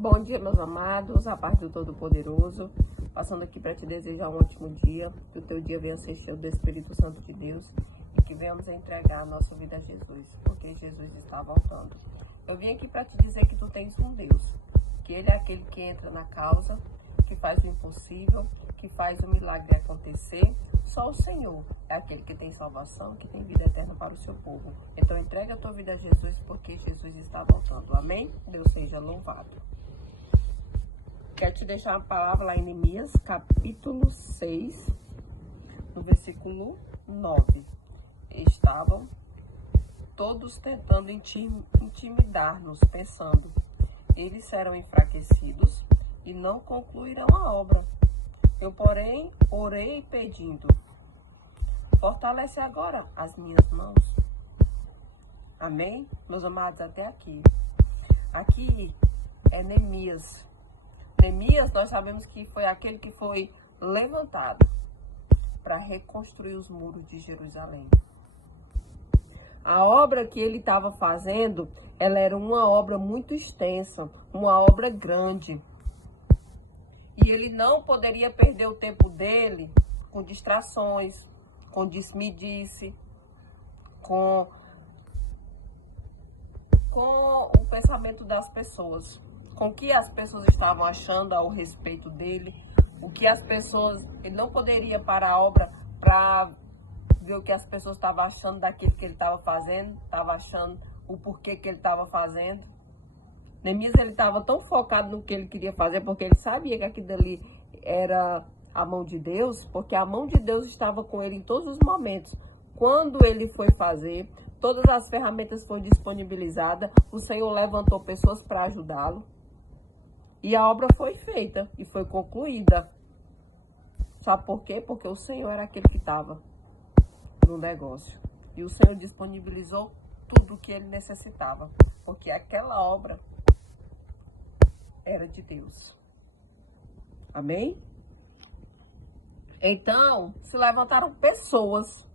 Bom dia, meus amados, a paz do Todo-Poderoso, passando aqui para te desejar um ótimo dia, que o teu dia venha ser cheio do Espírito Santo de Deus e que venhamos entregar a nossa vida a Jesus, porque Jesus está voltando. Eu vim aqui para te dizer que tu tens um Deus, que Ele é aquele que entra na causa, que faz o impossível, que faz o milagre acontecer. Só o Senhor é aquele que tem salvação, que tem vida eterna para o seu povo. Então entrega a tua vida a Jesus, porque Jesus está voltando. Amém? Deus seja louvado. Quero te deixar uma palavra lá em Neemias, capítulo 6, no versículo 9. Estavam todos tentando intimidar-nos, pensando, eles serão enfraquecidos e não concluirão a obra. Eu, porém, orei pedindo, fortalece agora as minhas mãos. Amém? Meus amados, até aqui. Aqui é Neemias. Neemias, nós sabemos que foi aquele que foi levantado para reconstruir os muros de Jerusalém. A obra que ele estava fazendo, ela era uma obra muito extensa, uma obra grande. E ele não poderia perder o tempo dele com distrações, com disse-me-disse, com o pensamento das pessoas, com o que as pessoas estavam achando ao respeito dele, o que as pessoas, ele não poderia parar a obra para ver o que as pessoas estavam achando daquilo que ele estava fazendo, estava achando o porquê que ele estava fazendo. Neemias, ele estava tão focado no que ele queria fazer, porque ele sabia que aquilo ali era a mão de Deus, porque a mão de Deus estava com ele em todos os momentos. Quando ele foi fazer, todas as ferramentas foram disponibilizadas, o Senhor levantou pessoas para ajudá-lo, e a obra foi feita e foi concluída. Sabe por quê? Porque o Senhor era aquele que estava no negócio, e o Senhor disponibilizou tudo o que ele necessitava, porque aquela obra era de Deus. Amém? Então, se levantaram pessoas.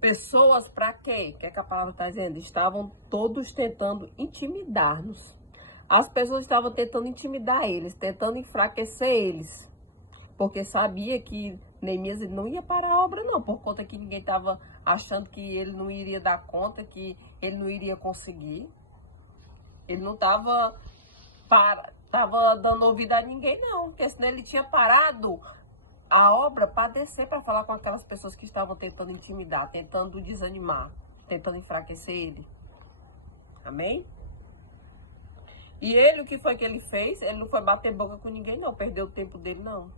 Pessoas para quê? O que é que a palavra está dizendo? Estavam todos tentando intimidar-nos. As pessoas estavam tentando intimidar eles, tentando enfraquecer eles. Porque sabia que Neemias não ia parar a obra não, por conta que ninguém estava achando que ele não iria dar conta, que ele não iria conseguir. Ele não estava dando ouvido a ninguém não, porque senão ele tinha parado a obra para descer, para falar com aquelas pessoas que estavam tentando intimidar, tentando desanimar, tentando enfraquecer ele. Amém? E ele, o que foi que ele fez? Ele não foi bater boca com ninguém não, perdeu o tempo dele não.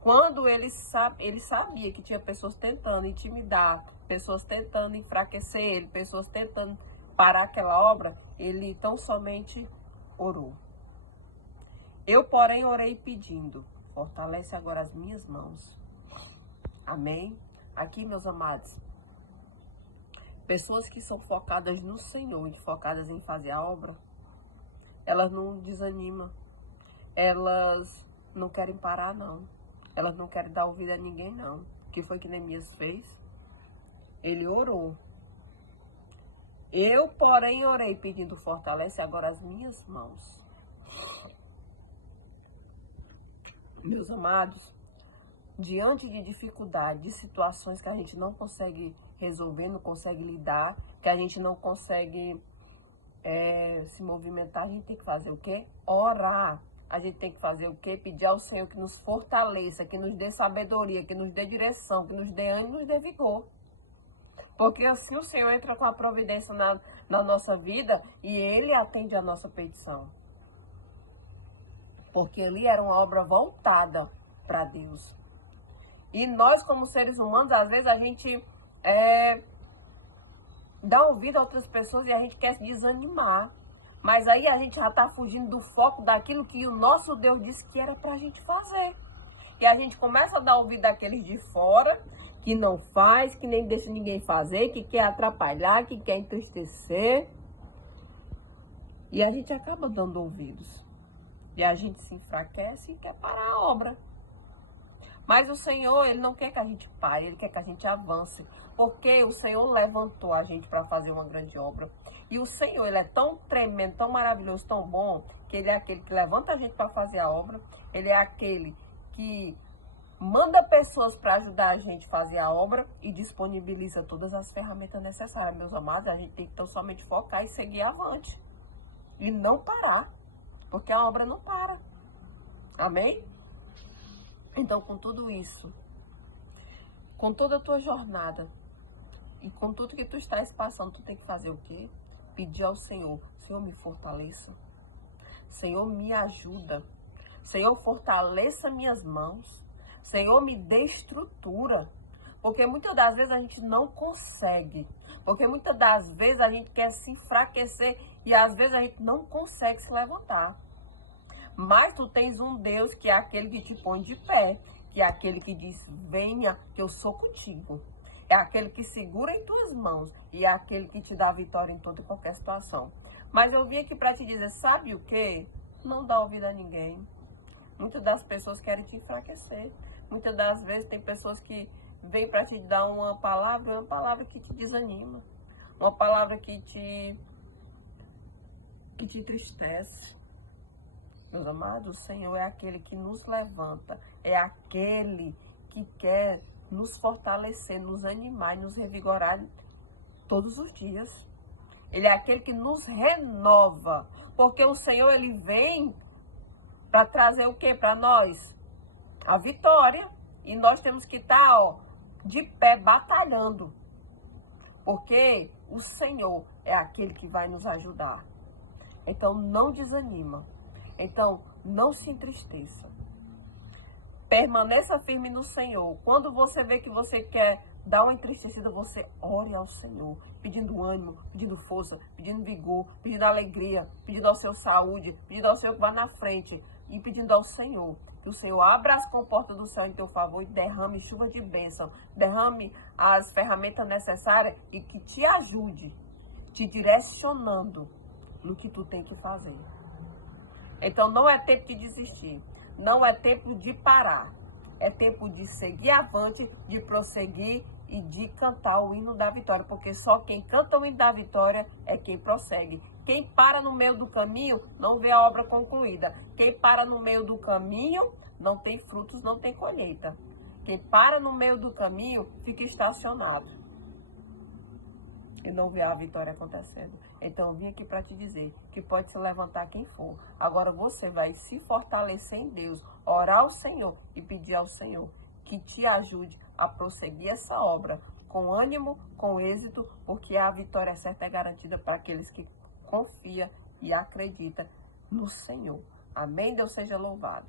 Quando ele sabia que tinha pessoas tentando intimidar, pessoas tentando enfraquecer ele, pessoas tentando parar aquela obra, ele tão somente orou. Eu, porém, orei pedindo, fortalece agora as minhas mãos. Amém? Aqui, meus amados, pessoas que são focadas no Senhor e focadas em fazer a obra, elas não desanimam, elas não querem parar, não. Elas não querem dar ouvido a ninguém, não. O que foi que Neemias fez? Ele orou. Eu, porém, orei pedindo, fortalece agora as minhas mãos. Meus amados, diante de dificuldade, de situações que a gente não consegue resolver, não consegue lidar, que a gente não consegue se movimentar, a gente tem que fazer o quê? Orar. A gente tem que fazer o quê? Pedir ao Senhor que nos fortaleça, que nos dê sabedoria, que nos dê direção, que nos dê ânimo e nos dê vigor. Porque assim o Senhor entra com a providência na nossa vida e Ele atende a nossa petição. Porque ali era uma obra voltada para Deus. E nós, como seres humanos, às vezes a gente dá ouvido a outras pessoas e a gente quer se desanimar. Mas aí a gente já está fugindo do foco daquilo que o nosso Deus disse que era para a gente fazer. E a gente começa a dar ouvido daqueles de fora, que não faz, que nem deixa ninguém fazer, que quer atrapalhar, que quer entristecer. E a gente acaba dando ouvidos. E a gente se enfraquece e quer parar a obra. Mas o Senhor, Ele não quer que a gente pare, Ele quer que a gente avance. Porque o Senhor levantou a gente para fazer uma grande obra. E o Senhor, Ele é tão tremendo, tão maravilhoso, tão bom, que Ele é aquele que levanta a gente para fazer a obra. Ele é aquele que manda pessoas para ajudar a gente a fazer a obra e disponibiliza todas as ferramentas necessárias, meus amados. A gente tem que tão somente focar e seguir avante. E não parar, porque a obra não para. Amém? Então, com tudo isso, com toda a tua jornada e com tudo que tu estás passando, tu tem que fazer o quê? Pedir ao Senhor: Senhor, me fortaleça. Senhor, me ajuda. Senhor, fortaleça minhas mãos. Senhor, me dê estrutura. Porque muitas das vezes a gente não consegue. Porque muitas das vezes a gente quer se enfraquecer e às vezes a gente não consegue se levantar. Mas tu tens um Deus que é aquele que te põe de pé, que é aquele que diz: venha, que eu sou contigo. É aquele que segura em tuas mãos e é aquele que te dá vitória em toda e qualquer situação. Mas eu vim aqui para te dizer, sabe o quê? Não dá ouvido a ninguém. Muitas das pessoas querem te enfraquecer. Muitas das vezes tem pessoas que vêm para te dar uma palavra que te desanima. Uma palavra que te entristece. Meus amados, o Senhor é aquele que nos levanta. É aquele que quer nos fortalecer, nos animar e nos revigorar todos os dias. Ele é aquele que nos renova. Porque o Senhor, Ele vem para trazer o quê para nós? A vitória. E nós temos que estar, de pé, batalhando. Porque o Senhor é aquele que vai nos ajudar. Então, não desanima. Então, não se entristeça. Permaneça firme no Senhor. Quando você vê que você quer dar uma entristecida, você ore ao Senhor, pedindo ânimo, pedindo força, pedindo vigor, pedindo alegria, pedindo ao Senhor saúde, pedindo ao Senhor que vá na frente e pedindo ao Senhor que o Senhor abra as comportas do céu em teu favor e derrame chuva de bênção, derrame as ferramentas necessárias e que te ajude, te direcionando no que tu tem que fazer. Então não é tempo de desistir, não é tempo de parar, é tempo de seguir avante, de prosseguir e de cantar o hino da vitória, porque só quem canta o hino da vitória é quem prossegue. Quem para no meio do caminho não vê a obra concluída. Quem para no meio do caminho não tem frutos, não tem colheita. Quem para no meio do caminho fica estacionado e não vê a vitória acontecendo. Então eu vim aqui para te dizer que pode se levantar quem for. Agora você vai se fortalecer em Deus, orar ao Senhor e pedir ao Senhor que te ajude a prosseguir essa obra com ânimo, com êxito, porque a vitória certa é garantida para aqueles que confiam e acreditam no Senhor. Amém? Deus seja louvado.